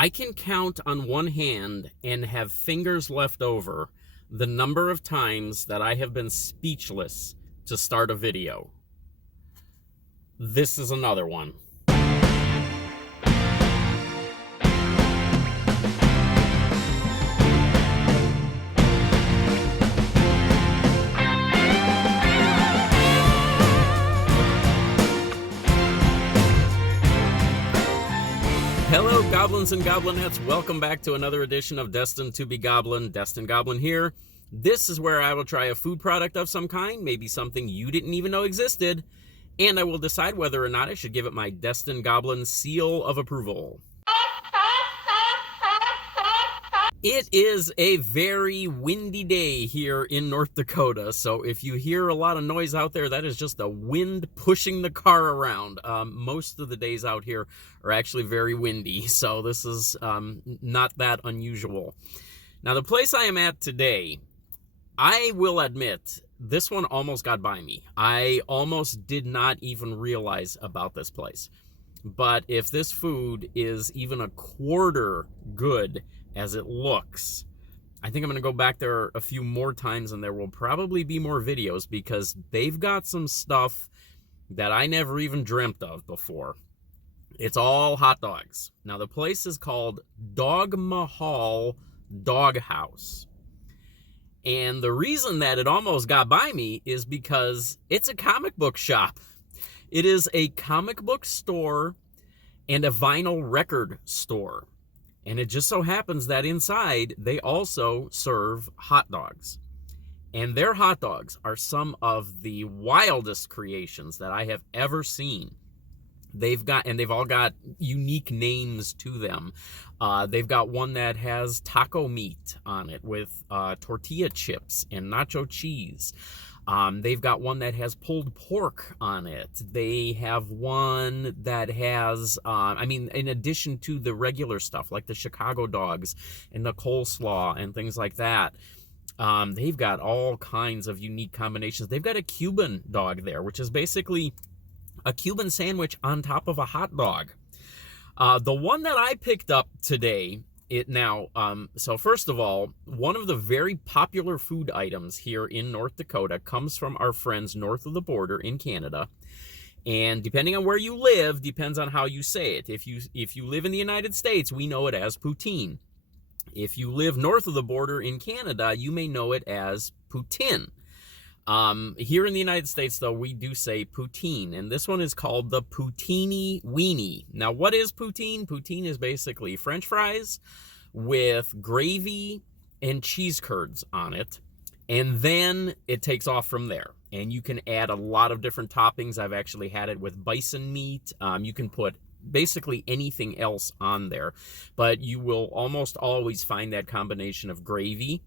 I can count on one hand and have fingers left over the number of times that I have been speechless to start a video. This is another one. Hello, goblins and goblinettes. Welcome back to another edition of Destined to be Goblin. Destined Goblin here. This is where I will try a food product of some kind, maybe something you didn't even know existed, and I will decide whether or not I should give it my Destined Goblin seal of approval. It is a very windy day here in North Dakota, so if you hear a lot of noise out there, that is just the wind pushing the car around. Most of the days out here are actually very windy, so this is not that unusual. Now, the place I am at today, I will admit, this one almost got by me. I almost did not even realize about this place. But if this food is even a quarter good as it looks, I think I'm going to go back there a few more times, and there will probably be more videos because they've got some stuff that I never even dreamt of before. It's all hot dogs. Now, the place is called DogMahal DogHaus. And the reason that it almost got by me is because it's a comic book shop. It is a comic book store and a vinyl record store. And it just so happens that inside, they also serve hot dogs. And their hot dogs are some of the wildest creations that I have ever seen. They've all got unique names to them. They've got one that has taco meat on it with tortilla chips and nacho cheese. They've got one that has pulled pork on it. They have one that has, in addition to the regular stuff, like the Chicago dogs and the coleslaw and things like that, they've got all kinds of unique combinations. They've got a Cuban dog there, which is basically a Cuban sandwich on top of a hot dog. The one that I picked up today, so first of all, one of the very popular food items here in North Dakota comes from our friends north of the border in Canada. And depending on where you live, depends on how you say it. If you live in the United States, we know it as poutine. If you live north of the border in Canada, you may know it as poutine. Here in the United States, though, we do say poutine, and this one is called the Poutinie Weenie. Now, what is poutine? Poutine is basically French fries with gravy and cheese curds on it, and then it takes off from there. And you can add a lot of different toppings. I've actually had it with bison meat. You can put basically anything else on there, but you will almost always find that combination of gravy,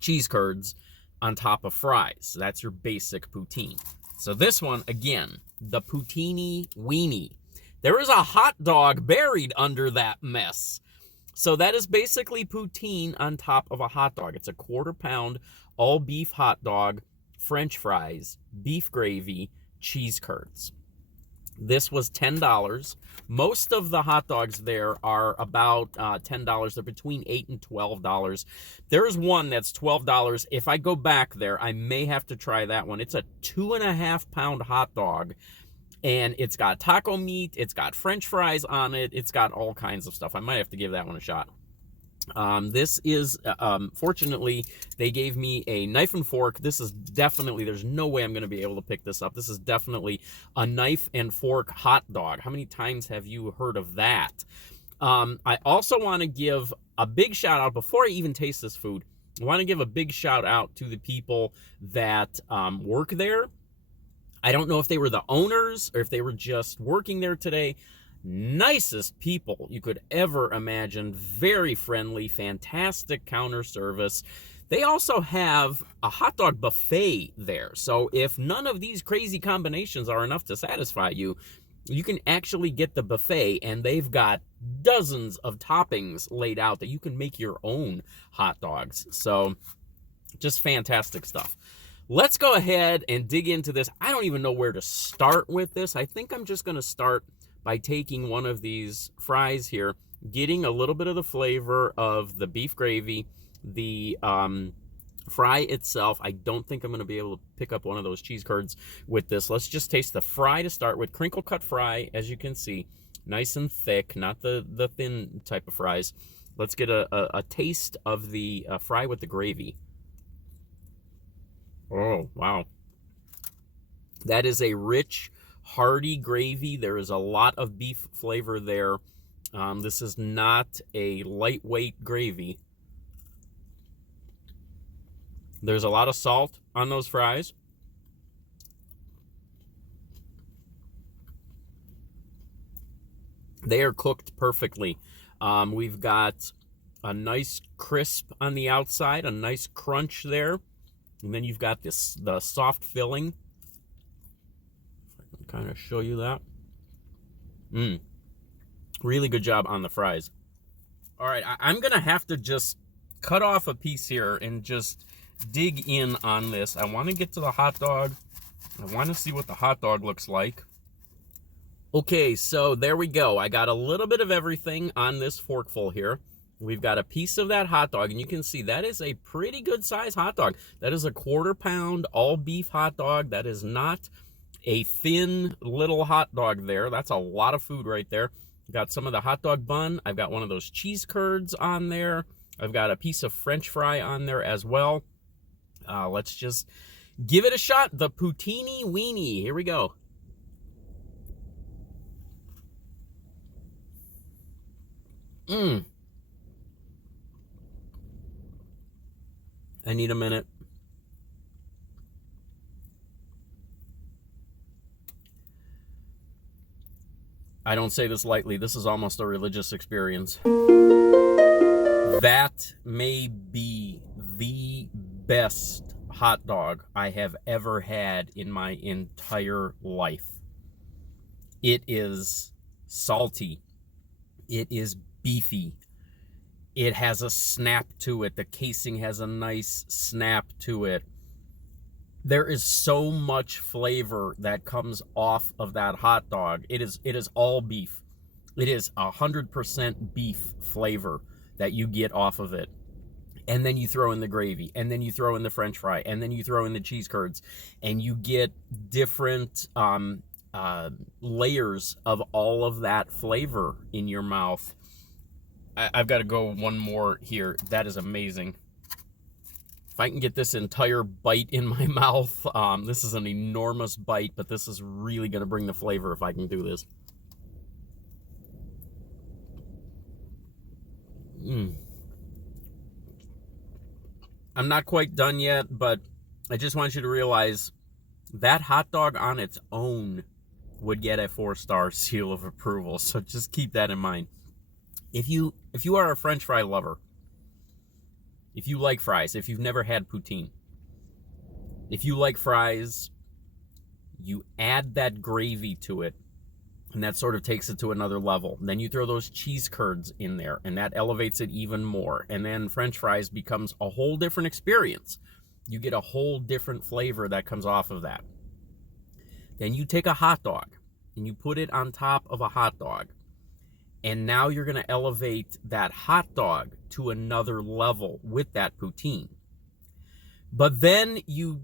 cheese curds, on top of fries. That's your basic poutine. So this one, again, the Poutinie Weenie. There is a hot dog buried under that mess. So that is basically poutine on top of a hot dog. It's a quarter-pound all-beef hot dog, French fries, beef gravy, cheese curds. This was $10. Most of the hot dogs there are about $10. They're between $8 and $12. There is one that's $12. If I go back there, I may have to try that one. It's a 2.5-pound hot dog, and it's got taco meat. It's got French fries on it. It's got all kinds of stuff. I might have to give that one a shot. This is, fortunately, they gave me a knife and fork. This is definitely, there's no way I'm going to be able to pick this up. This is definitely a knife and fork hot dog. How many times have you heard of that? I also want to give a big shout out, before I even taste this food, I want to give a big shout out to the people that work there. I don't know if they were the owners or if they were just working there today. Nicest people you could ever imagine. Very friendly, fantastic counter service. They also have a hot dog buffet there. So if none of these crazy combinations are enough to satisfy you, you can actually get the buffet, and they've got dozens of toppings laid out that you can make your own hot dogs. So just fantastic stuff. Let's go ahead and dig into this. I don't even know where to start with this. I think I'm just going to start by taking one of these fries here getting a little bit of the flavor of the beef gravy, the fry itself. I don't think I'm going to be able to pick up one of those cheese curds with this. Let's just taste the fry to start with. Crinkle cut fry, as you can see, nice and thick, not the thin type of fries. Let's get a taste of the fry with the gravy. Oh, wow. That is a rich, hearty gravy. There is a lot of beef flavor there. This is not a lightweight gravy. There's a lot of salt on those fries. They are cooked perfectly. We've got a nice crisp on the outside, a nice crunch there. And then you've got the soft filling. If I can kind of show you that. Really good job on the fries. All right, I'm going to have to just cut off a piece here and just dig in on this. I want to get to the hot dog. I want to see what the hot dog looks like. Okay, so there we go. I got a little bit of everything on this forkful here. We've got a piece of that hot dog, and you can see that is a pretty good size hot dog. That is a 1/4 pound all beef hot dog. That is not a thin little hot dog there. That's a lot of food right there. Got some of the hot dog bun. I've got one of those cheese curds on there. I've got a piece of French fry on there as well. Let's just give it a shot. The Poutinie Weenie. Here we go. I need a minute. I don't say this lightly. This is almost a religious experience. That may be the best hot dog I have ever had in my entire life. It is salty. It is beefy. It has a snap to it. The casing has a nice snap to it. There is so much flavor that comes off of that hot dog. It is all beef. It is 100% beef flavor that you get off of it. And then you throw in the gravy, and then you throw in the French fry, and then you throw in the cheese curds, and you get different layers of all of that flavor in your mouth. I've got to go one more here. That is amazing. If I can get this entire bite in my mouth, this is an enormous bite, but this is really going to bring the flavor if I can do this. I'm not quite done yet, but I just want you to realize that hot dog on its own would get a 4-star seal of approval. So just keep that in mind. If you are a French fry lover, if you like fries, if you've never had poutine, if you like fries, you add that gravy to it, and that sort of takes it to another level. Then you throw those cheese curds in there, and that elevates it even more. And then French fries becomes a whole different experience. You get a whole different flavor that comes off of that. Then you take a hot dog, and you put it on top of a hot dog. And now you're going to elevate that hot dog to another level with that poutine. But then you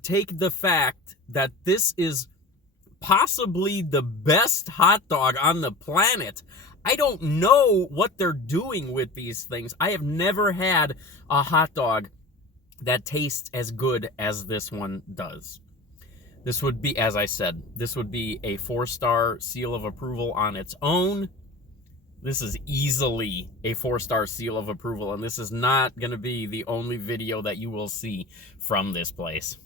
take the fact that this is possibly the best hot dog on the planet. I don't know what they're doing with these things. I have never had a hot dog that tastes as good as this one does. This would be, as I said, this would be a 4-star seal of approval on its own. This is easily a 4-star seal of approval, and this is not going to be the only video that you will see from this place.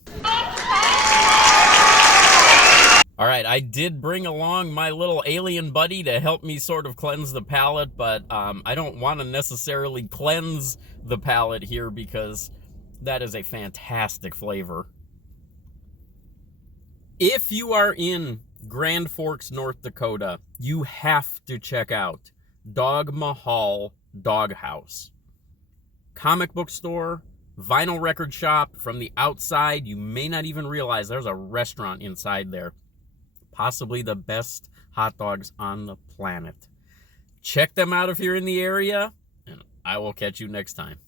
All right, I did bring along my little alien buddy to help me sort of cleanse the palate, but I don't want to necessarily cleanse the palate here because that is a fantastic flavor. If you are in Grand Forks, North Dakota, you have to check out DogMahal DogHaus. Comic book store, vinyl record shop. From the outside, you may not even realize there's a restaurant inside there. Possibly the best hot dogs on the planet. Check them out if you're in the area, and I will catch you next time.